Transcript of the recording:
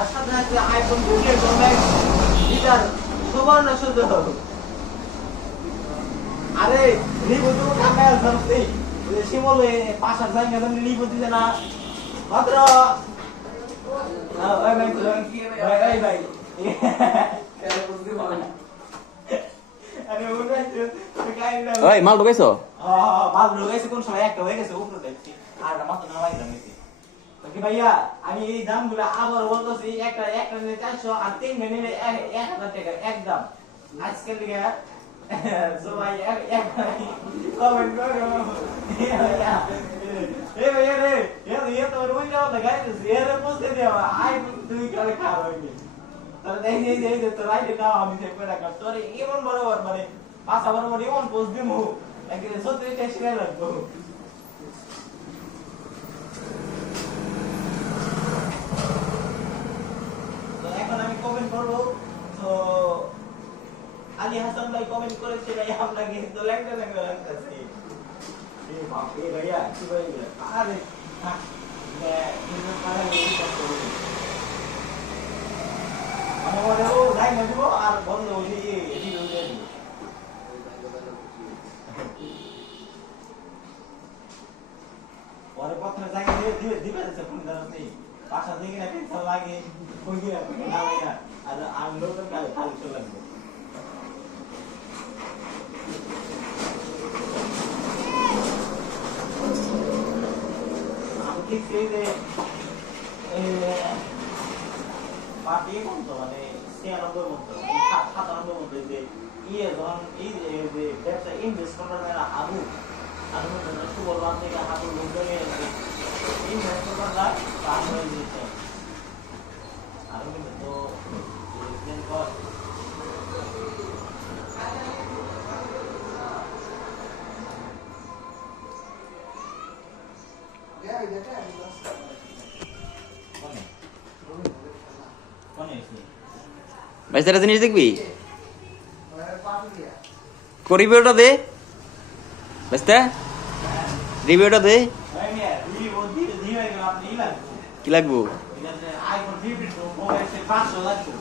আর সাথে সাথে iPhone 12 pro max litre সুবর্ণ সুযোগ। আরে নিবো তো কাকায় ধরতে শিমলে 5-8 জায়গা তুমি নিবো দিতে না মাত্র ওই ভাই ভাই ভাই আরে বুঝতে পারো না। আরে ওটা তো কাই না ওই মাল ঢুকাইছো? মাল ঢুকাইছে কোন সময় একটা হয়ে গেছে উপরে দেখছি আর মাত্র না লাগলাম নিছি। ওকে ভাইয়া আমি এই দামগুলো আবার বলতেছি একটা নিলে 400 আর 3 নিলে 1000 টাকা একদম। আজকে লিগে সবাই এক কমেন্ট করো এ ভাইয়া রে এ তো রুই যাও লাগাইছিস এর পোস্টে দেওয়া আই তুই করে খাওয়াবি তোর এই যে তোর আইডি দাও আমি চেক করে রাখলাম তোর এমন বরাবর মানে পাঁচা বরাবর এমন পোস্ট দিমু একদিন সত্যি টেস্ট করে রাখবো। এখন আমি কমেন্ট করবো তো আলী হাসান ভাই কমেন্ট করেছে ভাই আপনাকে তো ল্যাংটা ল্যাংটা লাগতেছে। এ বাপ রে ভাইয়া কি ভাই আরে থাক কিন্তু পারা নেই করতে হবে আমারে ও লাইন দিব আর বন্ধ হইলে এডি হইলে দিব পরে প্রথমে জায়গা দিবে তো কোন দাঁড়াস নেই পাশা দিকে না পেছন লাগে কই গিয়া না ভাইয়া আর লোকের কাছে খালি চলে লাগবে। ঠিক সেই যে পার্টি মতো মানে 96 মতো 97 মতো যে ইয়ে যখন এই যে ব্যবসা ইনভেস্ট করার মেলা আবু সুবল বাদ থেকে হাবু লোকজনে ইনভেস্ট করার যায় তার হয়ে যেতে আর কিন্তু তো কর ভাই সেটা জিনিস দেখবি রিভিউটা দে বেস্তা রিভিউটা দে কি লাগবো আইফোন 15 প্রো ম্যাক্স 500 লাগবে